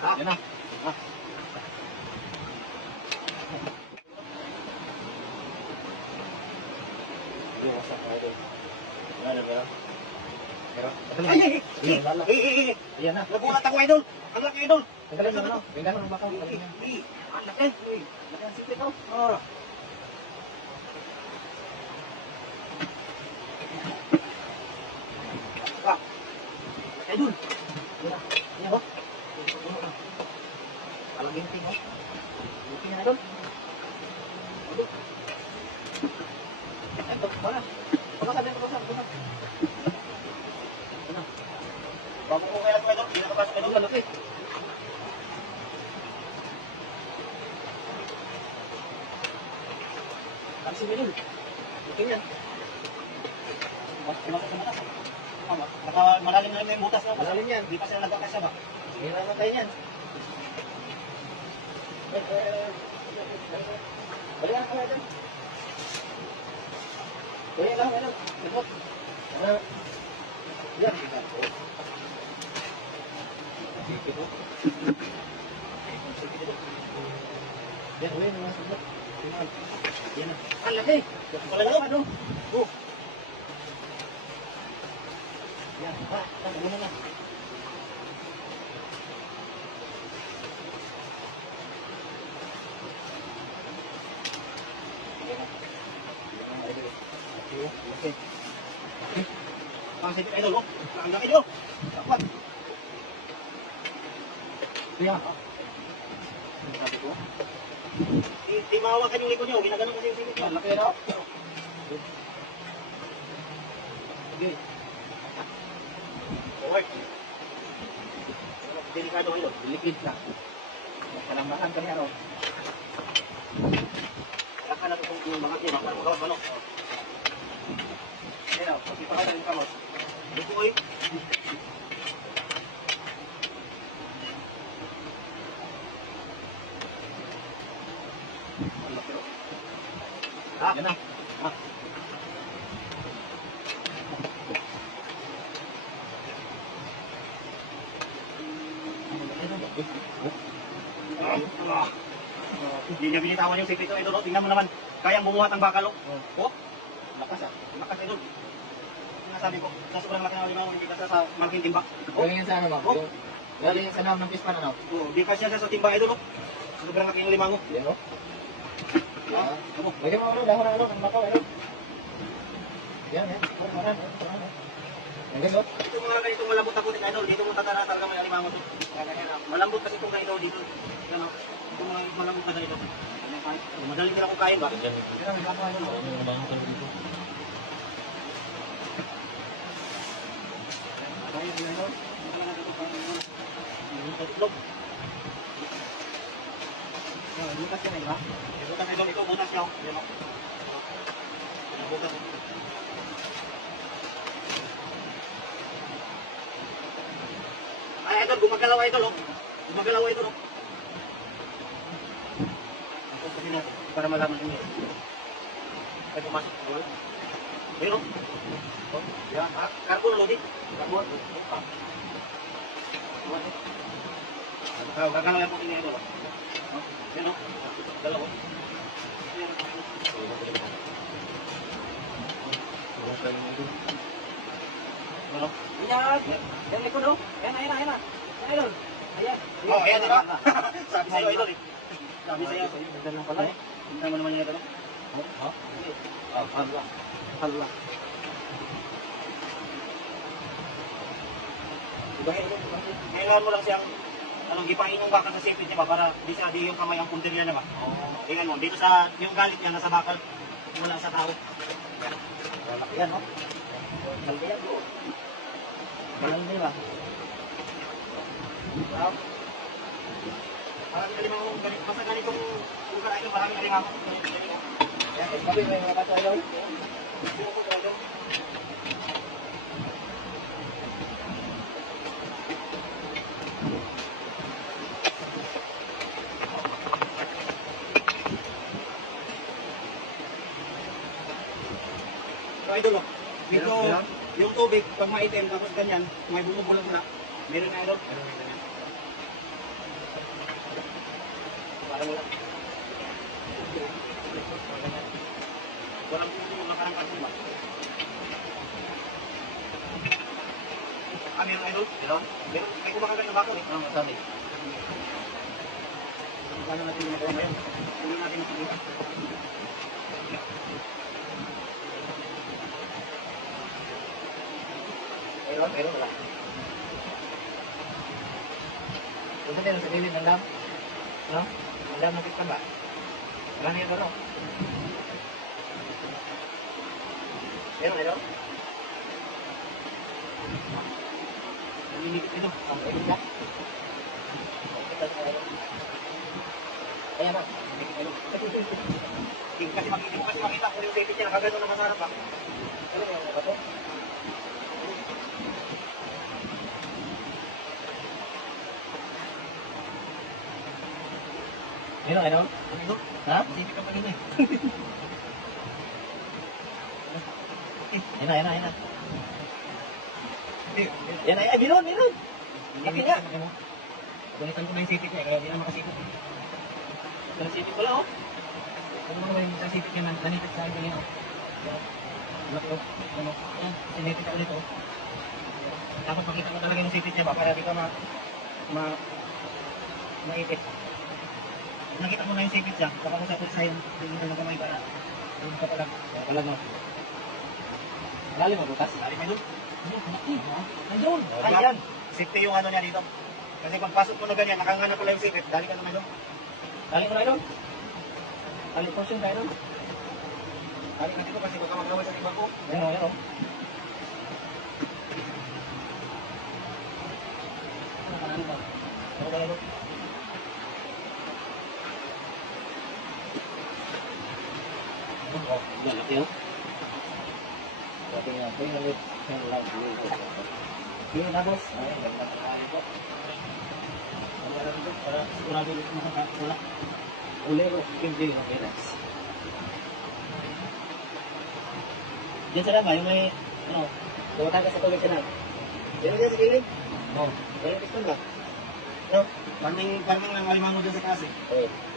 Yan na. Iwasan ka idol. Wala na. Ay! Ayan na. Nagulat ako idol. Ang laki idol. Tanggalin mo ano? Tanggalin mo baka. Ang laki. Laki ang sipit oh. Oh. Idol. Ayan oh. Alang ginting oh. Ginting na idol. Ito, mana? Pagkasan din, pagkasan. Ano? Bago ko kailan ko idol. Hindi nakapasok idol. Ang laki. Tapos yung idol. Ito yan. Pumasok sa mata. Naka malalim na yung butas na. Malalim yan. Hindi pa sila nagkakasya ba? Hira na tayo yan. Balikan ka idol. Balikan lang idol. Ito. Ano? Yan. Ito. Yan, uwi naman sa blok. Yan na. Ang laki. Wala na ano? Oh. Yan. Ano na. Okay. Ang sipit idol oh. Ang laki idol. Dapat. Yan. Sabi ko. Di mahawakan yung likod niyo. Ginagano kasi yung sipit niyo. Ang laki na. Okay. Work. Delikado idol. Likid na. Kalambakan kami araw. Kaya na kung yung mga tiyo. Para magawas manok. Kaya na. Pagkipakasan yung kamot. Dito ko eh. Ang laki oh. Yan na. Hindi niya binitawan yung sekreto idol. Oh. Tingnan mo naman. Kayang bumuhat ang bakal. Oh. Lakas ah. Lakas idol. Sinasabi ko. Sa sobrang laki ng alimango. Hindi ka sa mangking timba. Oh. Galing yan sa ano mo? Oh. Galing yan sa loob ng pispan ano? Oh. Di ka siya sa timba idol. Oh. Sobrang laki ng limango. Yan o. Ah. Ano? Lagyan mo ano, dahon ng ano, ng bakaw, ano? Yan, yan. Maran. Yan, ganun. Ito mga ganitong malambot na putik idol. Dito mo tatara talaga may alimango to. Malambot kasi itong idol dito. Yan o. Ito mga malambot na ganito. Madaling nila kung kain ba? Yan, may bakaw, ano? Ano ba ang dito? Kaya din idol. Itlog. Bukas yan, ba? Butas idol. Ito butas niya. Yan o. Butas. Ay idol. Gumagalaw idol. Gumagalaw idol. Ako kasi natin. Para malaman niyo. Ay pumasok. Pero. Oh. Yan. Carbon loading. Carbon. Gagalaw yan po ini idol. Yan o. Dalawa. Ano? Yan! Yan, likod o. Yan, ayan, ayan. Ayan, ayan. Oh, ayan diba? Sabi sa'yo idol eh. Sabi sa'yo. Ganda lang pala eh. Tingnan mo naman yung ito. Ha? Hala. Hala. Kailangan mo lang siyang gipain yung bakal sa sipit niya ba para di siya di yung kamay ang punteriya niya ba? Tingnan mo, dito sa yung galit niya nasa bakal, wala sa tao. Lalaki yan, no? Lalaki yan, bro. Galang din ba? Wow. Parang kalimang basta ganitong lugar ay parang kalimang. Yan, sabi may mga kasayaw. So idol, medyo yung tubig pag maitim tapos ganyan, may bumubulong na. Meron na idol. talaga sa bakal eh. Ang masabi. Paano natin ginagawa ngayon? Hindi natin makikita. Meron wala. Punta tayo sa gilid ng dam. No? Ang dam nakita ba? Wala na yan doon. Meron. Naliligit ito. Ang pwede ka. Kaya na. Hindi ko kasi makita kung yung safety niya nakagano na masarap ba? Ano yung bato? Ano? Ano ito? Ha? Safety ka pa rin eh. Yan na. Hindi. Yan na, meron. Laki nga. Gunitan ko na yung safety niya kaya hindi na makasipit. Ang sipit ko lang, oh. Ano mo naman yung safety niya nanipit sa akin oh. Laki oh. Ano? Yan. Sinipit ka ulit oh. Dapat makita mo talaga yung safety niya ba para di ka maipit. Nakita mo na yung safety niya. Baka mo sa sa'yo yung ng kamay ba yan. Doon ka pala. Wala mo. Lalim mo, butas. Dali mo doon. Nandun. Ayan. Safety yung ano niya dito. Kasi pagpasok mo na ganyan, nakangana pala yung safety. Dali ka naman doon. Dali mo na doon. Dali portion tayo doon. Dali ka dito kasi baka magkawal sa ibang ko. Yan, oh. Ano ba? Ano ba yun? Oh, yan, laki, oh. Laki nga. Ito yung ulit. Yan lang. Yun na boss. Ay, ganda na kain ko. Ano ba dito? Para sigurado ulit makakakula. Ulero, hindi yung peras. Diyan sa lama, yung may, ano, Tumatan ka sa tubig ka na. diyan sa gilid. Oh. Pero piston ba? No? Parming ng alimango dyan sa taas eh. Oh.